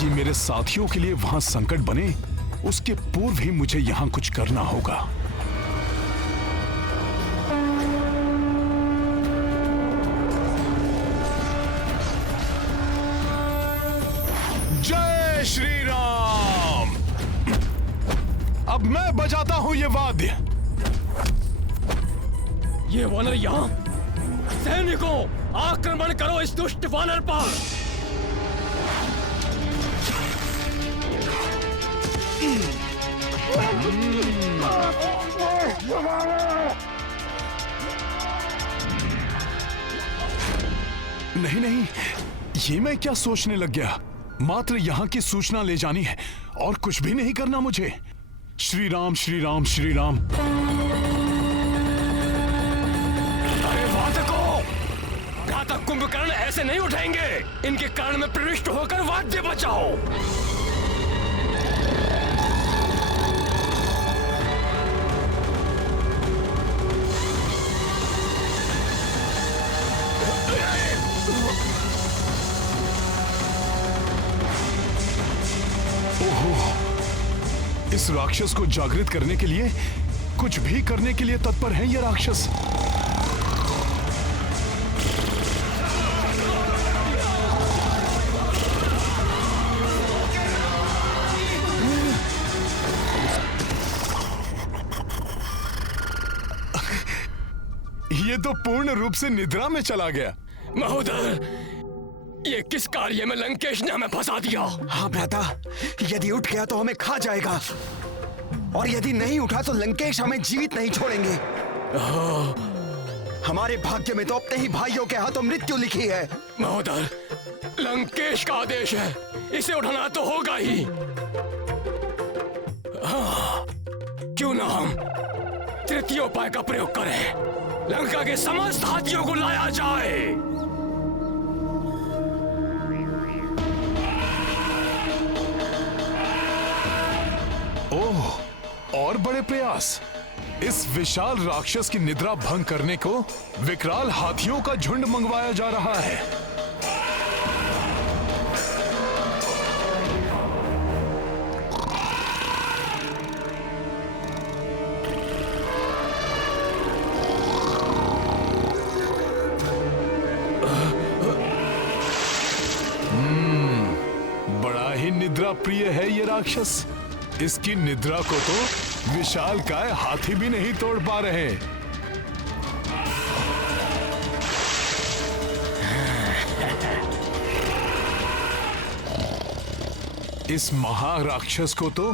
ये मेरे साथियों के लिए वहां संकट बने, उसके पूर्व ही मुझे यहां कुछ करना होगा। जय श्री राम। अब मैं बजाता हूं ये वाद्य। ये वानर यहाँ। सैनिकों, आक्रमण करो इस दुष्ट वानर पर। नहीं नहीं, ये मैं क्या सोचने लग गया। मात्र यहाँ की सूचना ले जानी है और कुछ भी नहीं करना मुझे। श्री राम श्री राम श्री राम। अरे वादकों, भ्राता कुंभकर्ण ऐसे नहीं उठेंगे। इनके कारण में प्रविष्ट होकर वाद्य बचाओ। इस राक्षस को जागृत करने के लिए, कुछ भी करने के लिए तत्पर है ये राक्षस। ये तो पूर्ण रूप से निद्रा में चला गया। महोदय, ये किस कार्य में लंकेश ने हमें फंसा दिया? हाँ भ्राता, यदि उठ गया तो हमें खा जाएगा, और यदि नहीं उठा तो लंकेश हमें जीवित नहीं छोड़ेंगे। हमारे भाग्य में तो अपने ही भाइयों के हाथों मृत्यु लिखी है। महोदय, लंकेश का आदेश है, इसे उठाना तो होगा ही। क्यों ना हम तृतीय उपाय का प्रयोग करें। लंका के समस्त हाथियों को लाया जाए। ओह, और बड़े प्रयास। इस विशाल राक्षस की निद्रा भंग करने को विकराल हाथियों का झुंड मंगवाया जा रहा है। बड़ा ही निद्रा प्रिय है ये राक्षस। इसकी निद्रा को तो विशालकाय हाथी भी नहीं तोड़ पा रहे। इस महाराक्षस को तो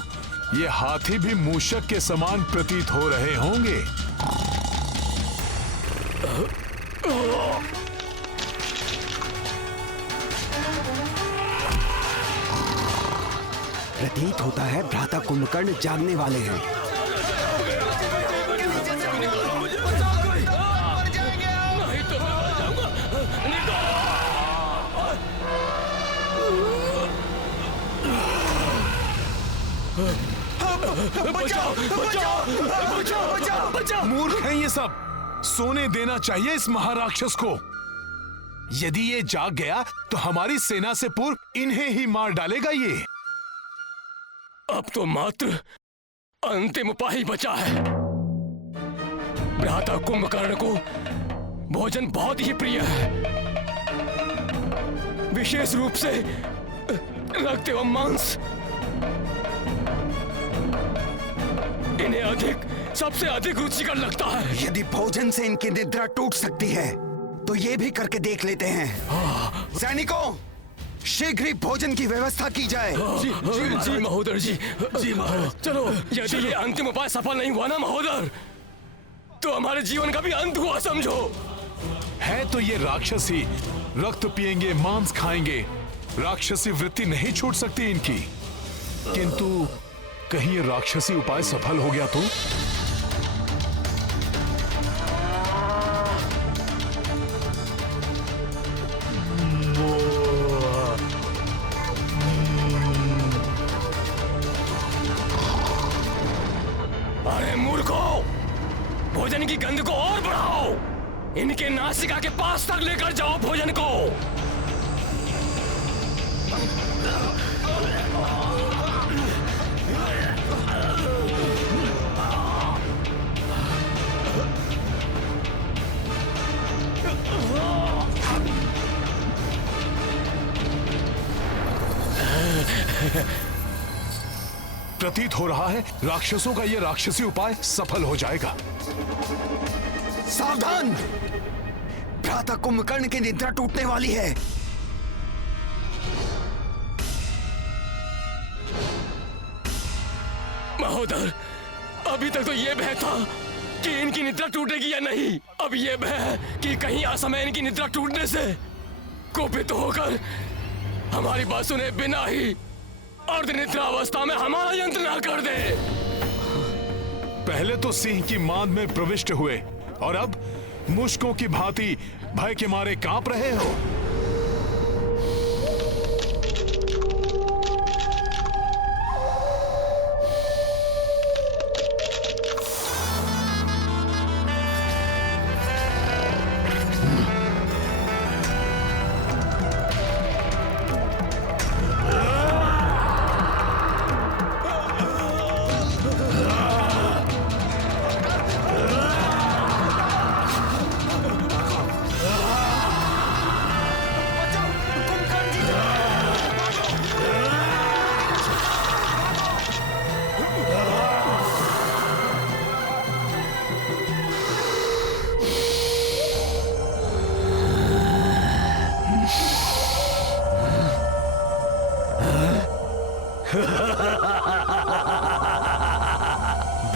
ये हाथी भी मूषक के समान प्रतीत हो रहे होंगे। प्रतीत होता है भ्राता कुंभकर्ण जागने वाले हैं। बचाओ, बचाओ, बचाओ, बचाओ, बचाओ। मूर्ख हैं ये सब। सोने देना चाहिए इस महाराक्षस को। यदि ये जाग गया तो हमारी सेना से पूर्व इन्हें ही मार डालेगा ये। अब तो मात्र अंतिम उपाय ही बचा है। भ्राता कुंभकर्ण को भोजन बहुत ही प्रिय है, विशेष रूप से रक्त एवं मांस। इन्हें सबसे अधिक रुचिकर लगता है। यदि भोजन से इनकी निद्रा टूट सकती है तो ये भी करके देख लेते हैं। सैनिकों, शीघ्र ही भोजन की व्यवस्था की जाए। जी महोदय जी। जी महाराज। चलो, यदि ये अंतिम उपाय सफल नहीं हुआ ना महोदय, तो हमारे जीवन का भी अंत हुआ समझो। है तो ये राक्षसी, रक्त पिएंगे, मांस खाएंगे। राक्षसी वृत्ति नहीं छूट सकती इनकी। किंतु कहीं ये राक्षसी उपाय सफल हो गया तो? अरे मूर्खों, भोजन की गंध को और बढ़ाओ। इनके नासिका के पास तक लेकर जाओ भोजन को। प्रतीत हो रहा है राक्षसों का यह राक्षसी उपाय सफल हो जाएगा। सावधान! भ्राता कुंभकर्ण की निद्रा टूटने वाली है। महोदर, अभी तक तो ये भय था कि इनकी निद्रा टूटेगी या नहीं। अब ये भय है कि कहीं असमय इनकी निद्रा टूटने से कुपित होकर हमारी बात सुने बिना ही अर्धनिद्रा अवस्था में हमारा यंत्र ना कर दे। पहले तो सिंह की मांद में प्रविष्ट हुए और अब मुश्कों की भांति भय के मारे कांप रहे हो।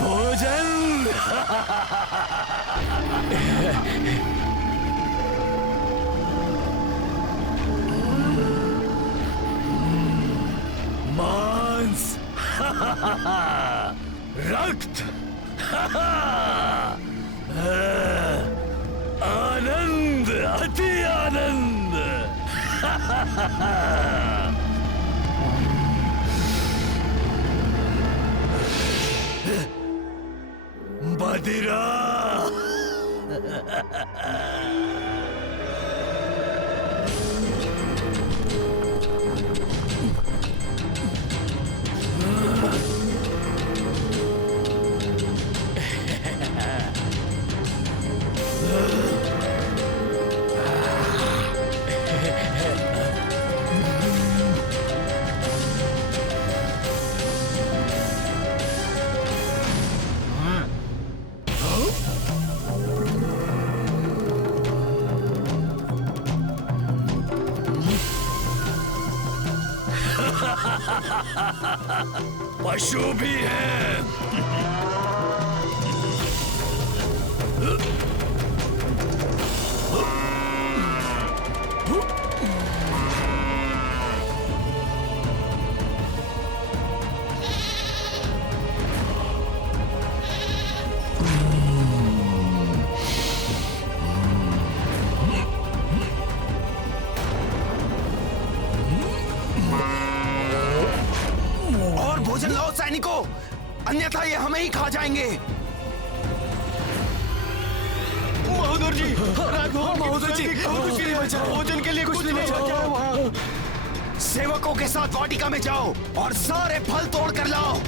भोजन! मांस! रक्त! आनंद! अति आनंद! मदिरा! पशु भी है। और भोजन लाओ सैनिकों, अन्यथा ये हमें ही खा जाएंगे। महोदर जी, महोदर जी, भोजन के लिए कुछ नहीं बचा। सेवकों के साथ वाटिका में जाओ और सारे फल तोड़ कर लाओ।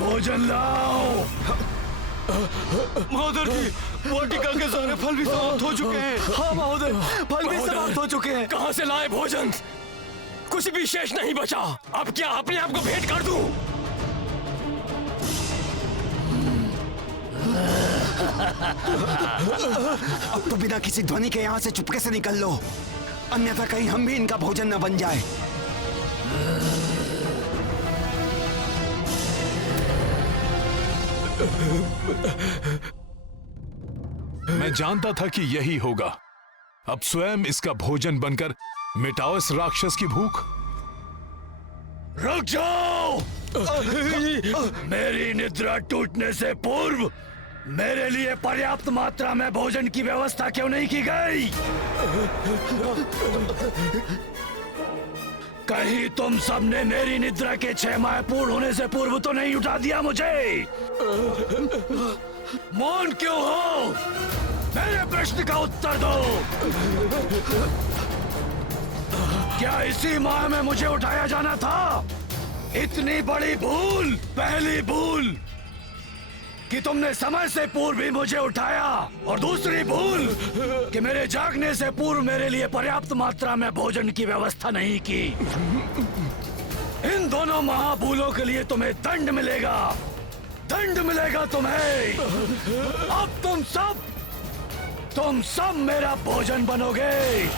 भोजन लाओ। महोदर जी, वाटिका के सारे फल भी समाप्त हो चुके हैं। हाँ महोदय, फल भी समाप्त हो चुके हैं। कहां से लाए भोजन? कुछ भी शेष नहीं बचा। अब क्या अपने आप को भेंट कर दूं? अब तो बिना किसी ध्वनि के यहाँ से चुपके से निकल लो, अन्यथा कहीं हम भी इनका भोजन न बन जाए। मैं जानता था कि यही होगा। अब स्वयं इसका भोजन बनकर मिटाओ इस राक्षस की भूख। रुक जाओ! मेरी निद्रा टूटने से पूर्व मेरे लिए पर्याप्त मात्रा में भोजन की व्यवस्था क्यों नहीं की गई? कहीं तुम सबने मेरी निद्रा के 6 माह पूर्ण होने से पूर्व तो नहीं उठा दिया मुझे? मौन क्यों हो? मेरे प्रश्न का उत्तर दो। क्या इसी माह में मुझे उठाया जाना था? इतनी बड़ी भूल, पहली भूल कि तुमने समय से पूर्व ही मुझे उठाया, और दूसरी भूल कि मेरे जागने से पूर्व मेरे लिए पर्याप्त मात्रा में भोजन की व्यवस्था नहीं की। इन दोनों महाभूलों के लिए तुम्हें दंड मिलेगा, दंड मिलेगा तुम्हें। अब तुम सब मेरा भोजन बनोगे।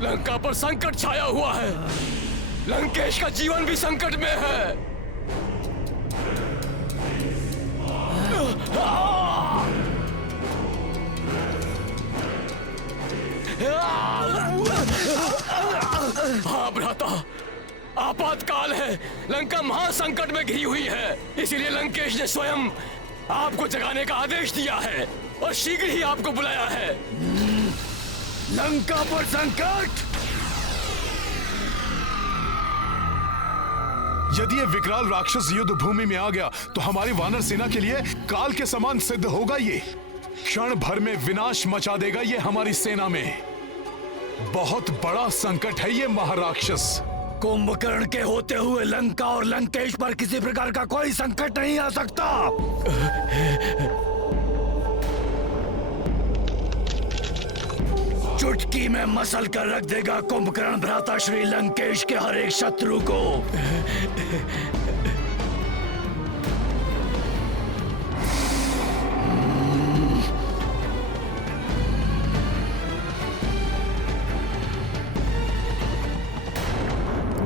लंका पर संकट छाया हुआ है। लंकेश का जीवन भी संकट में है। हाँ भ्राता, आपातकाल है। लंका महासंकट में घिरी हुई है, इसीलिए लंकेश ने स्वयं आपको जगाने का आदेश दिया है और शीघ्र ही आपको बुलाया है। लंका पर संकट? यदि ये विकराल राक्षस युद्ध भूमि में आ गया तो हमारी वानर सेना के लिए काल के समान सिद्ध होगा। ये क्षण भर में विनाश मचा देगा ये हमारी सेना में। बहुत बड़ा संकट है ये महाराक्षस। कुंभकर्ण के होते हुए लंका और लंकेश पर किसी प्रकार का कोई संकट नहीं आ सकता। चुटकी में मसल कर रख देगा कुंभकर्ण भ्राता श्री लंकेश के हर एक शत्रु को।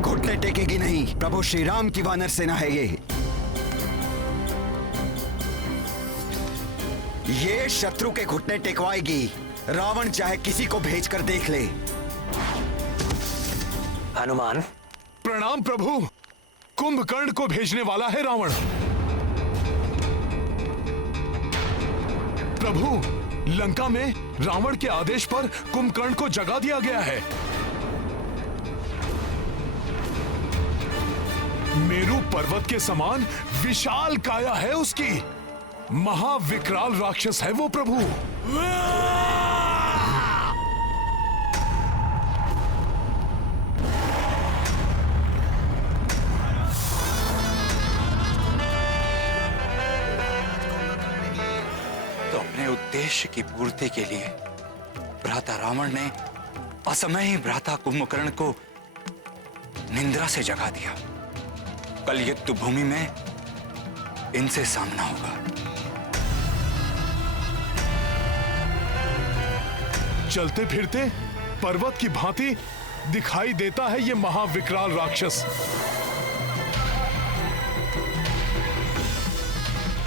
घुटने टेकेगी नहीं। प्रभु श्री राम की वानर सेना है ये शत्रु के घुटने टेकवाएगी। रावण चाहे किसी को भेजकर देख ले। हनुमान। प्रणाम प्रभु। कुंभकर्ण को भेजने वाला है रावण। प्रभु, लंका में रावण के आदेश पर कुंभकर्ण को जगा दिया गया है। मेरू पर्वत के समान विशाल काया है उसकी। महाविकराल राक्षस है वो प्रभु। तो अपने उद्देश्य की पूर्ति के लिए भ्राता रावण ने असमय ही भ्राता कुंभकर्ण को निंद्रा से जगा दिया। कल युद्ध भूमि में इनसे सामना होगा। चलते फिरते पर्वत की भांति दिखाई देता है ये महाविकराल राक्षस।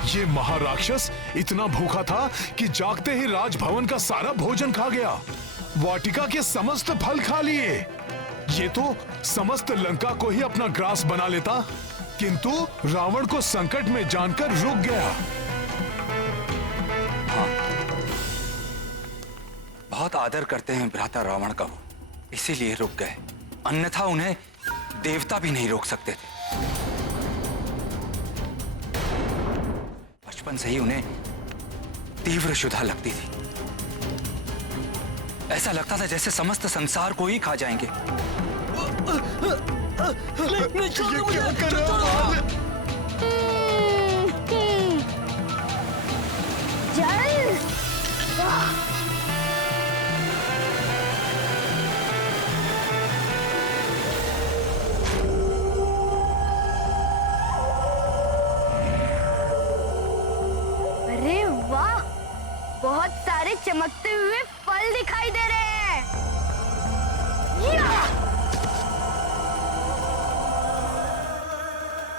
ये महाराक्षस इतना भूखा था कि जागते ही राजभवन का सारा भोजन खा गया। वाटिका के समस्त फल खा लिए। ये तो समस्त लंका को ही अपना ग्रास बना लेता, किंतु रावण को संकट में जानकर रुक गया। हाँ, बहुत आदर करते हैं भ्राता रावण का वो, इसीलिए रुक गए। अन्यथा उन्हें देवता भी नहीं रोक सकते थे। बचपन से ही उन्हें तीव्र क्षुधा लगती थी। ऐसा लगता था जैसे समस्त संसार को ही खा जाएंगे। नहीं, छोड़ो मुझे, छोड़ो। अरे वाह, बहुत सारे चमकते हुए फल दिखाई दे रहे हैं।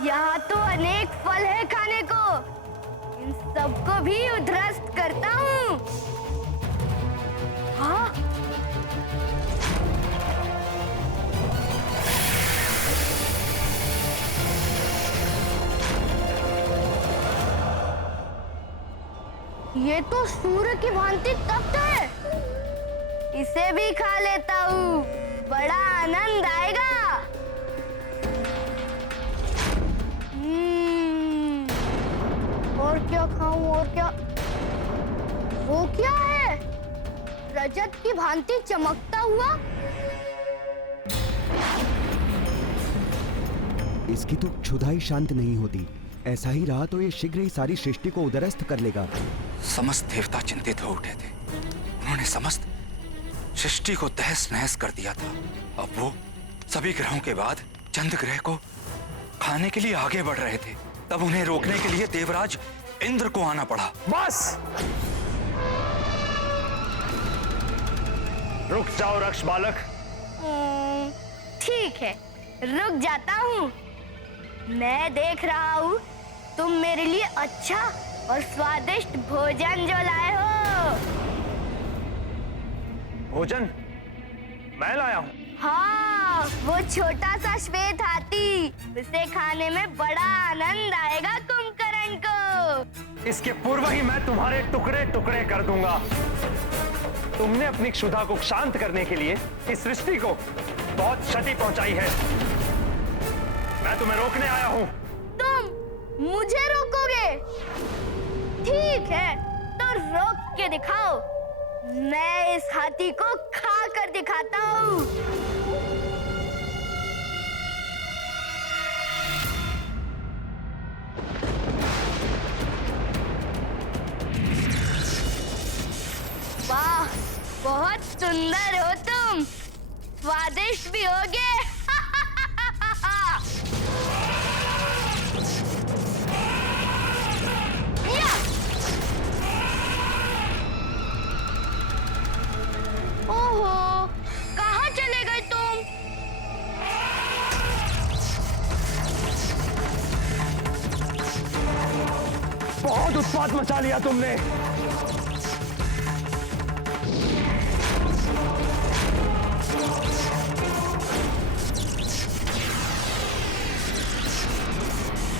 यहाँ तो अनेक फल है खाने को। इन सबको भी उध्वस्त करता हूँ। हाँ? ये तो सूर्य की भांति तप्त है। इसे भी खा लेता हूँ, बड़ा आनंद आएगा। और क्या खाऊं और क्या? वो क्या है? रजत की भांति चमकता हुआ। इसकी तो क्षुधा ही शांत नहीं होती। ऐसा ही रहा तो ये शीघ्र ही सारी सृष्टि को उदरस्त कर लेगा। समस्त देवता चिंतित हो उठे थे। उन्होंने समस्त सृष्टि को तहस नहस कर दिया था। अब वो सभी ग्रहों के बाद चंद्र ग्रह को खाने के लिए आगे बढ़ रहे थे। तब उन्हें रोकने के लिए देवराज इंद्र को आना पड़ा। बस रुक जाओ रक्ष बालक। ठीक है, रुक जाता हूँ। मैं देख रहा हूँ तुम मेरे लिए अच्छा और स्वादिष्ट भोजन जो लाए हो। भोजन मैं लाया हूँ? हाँ, वो छोटा सा श्वेत हाथी। उसे खाने में बड़ा आनंद आएगा कुंभकर्ण को। इसके पूर्व ही मैं तुम्हारे टुकड़े टुकड़े कर दूंगा। तुमने अपनी क्षुधा को शांत करने के लिए इस सृष्टि को बहुत क्षति पहुंचाई है। मैं तुम्हें रोकने आया हूं। तुम मुझे रोकोगे? ठीक है, तो रोक के दिखाओ। मैं इस हाथी को खा कर दिखाता हूँ। वाह, बहुत सुंदर हो तुम। स्वादिष्ट भी होगे। ओहो, कहाँ चले गए तुम? बहुत उत्पात मचा लिया तुमने।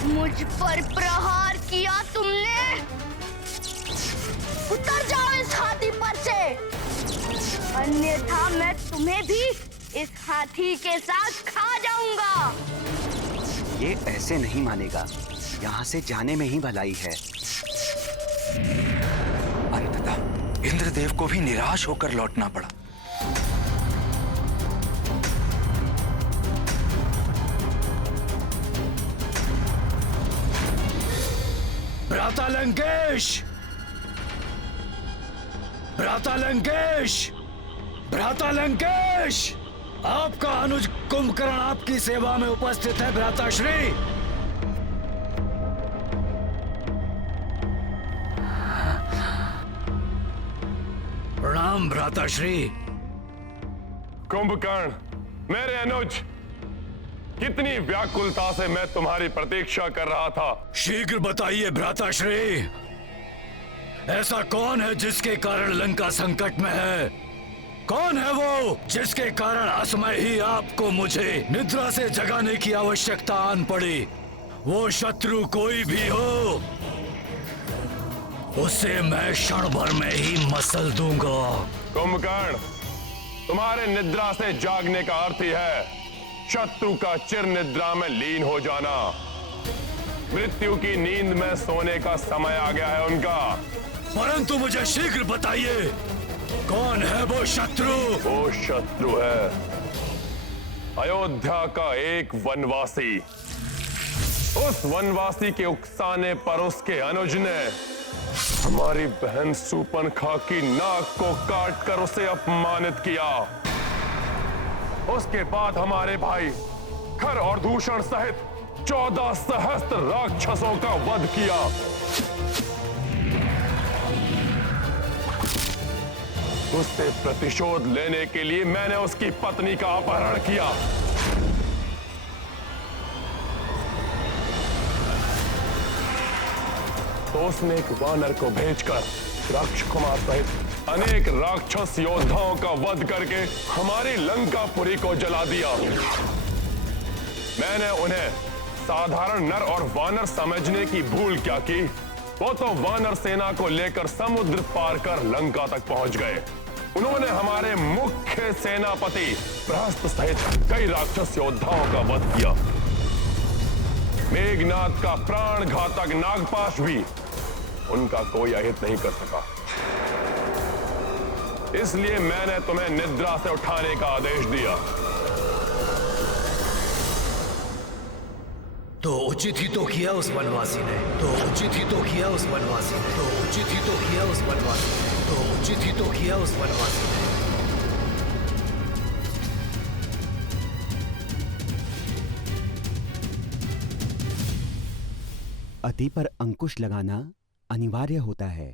मुझ पर प्रहार किया तुमने। उतर जाओ इस हाथी पर से, अन्यथा मैं तुम्हें भी इस हाथी के साथ खा जाऊंगा। ये ऐसे नहीं मानेगा। यहाँ से जाने में ही भलाई है। अंततः इंद्रदेव को भी निराश होकर लौटना पड़ा। भ्राता लंकेश, भ्राता लंकेश, भ्राता लंकेश, आपका अनुज कुंभकर्ण आपकी सेवा में उपस्थित है भ्राताश्री। प्रणाम भ्राताश्री। कुंभकर्ण, मेरे अनुज, कितनी व्याकुलता से मैं तुम्हारी प्रतीक्षा कर रहा था। शीघ्र बताइए भ्राताश्री, ऐसा कौन है जिसके कारण लंका संकट में है? कौन है वो जिसके कारण असमय ही आपको मुझे निद्रा से जगाने की आवश्यकता आन पड़ी? वो शत्रु कोई भी हो, उसे मैं क्षण भर में ही मसल दूंगा। कुंभकर्ण, तुम्हारे निद्रा से जागने का अर्थ ही है शत्रु का चिर निद्रा में लीन हो जाना। मृत्यु की नींद में सोने का समय आ गया है उनका। परंतु मुझे शीघ्र बताइए, कौन है वो शत्रु? वो शत्रु है अयोध्या का एक वनवासी। उस वनवासी के उकसाने पर उसके अनुज ने हमारी बहन सूर्पणखा की नाक को काटकर उसे अपमानित किया। उसके बाद हमारे भाई खर और दूषण सहित 14 सहस्त्र राक्षसों का वध किया। उससे प्रतिशोध लेने के लिए मैंने उसकी पत्नी का अपहरण किया। तो उसने एक वानर को भेजकर राक्षकुमार सहित अनेक राक्षस योद्धाओं का वध करके हमारी लंकापुरी को जला दिया। मैंने उन्हें साधारण नर और वानर समझने की भूल क्या की, वो तो वानर सेना को लेकर समुद्र पार कर लंका तक पहुंच गए। उन्होंने हमारे मुख्य सेनापति प्रहस्त सहित कई राक्षस योद्धाओं का वध किया। मेघनाथ का प्राण घातक नागपाश भी उनका कोई अहित नहीं कर सका। इसलिए मैंने तुम्हें निद्रा से उठाने का आदेश दिया। तो उचित ही तो किया उस वनवासी ने, तो उचित ही तो किया उस वनवासी ने, तो उचित ही तो किया उस वनवासी ने, तो उचित ही तो किया उस वनवासी ने। अति पर अंकुश लगाना अनिवार्य होता है।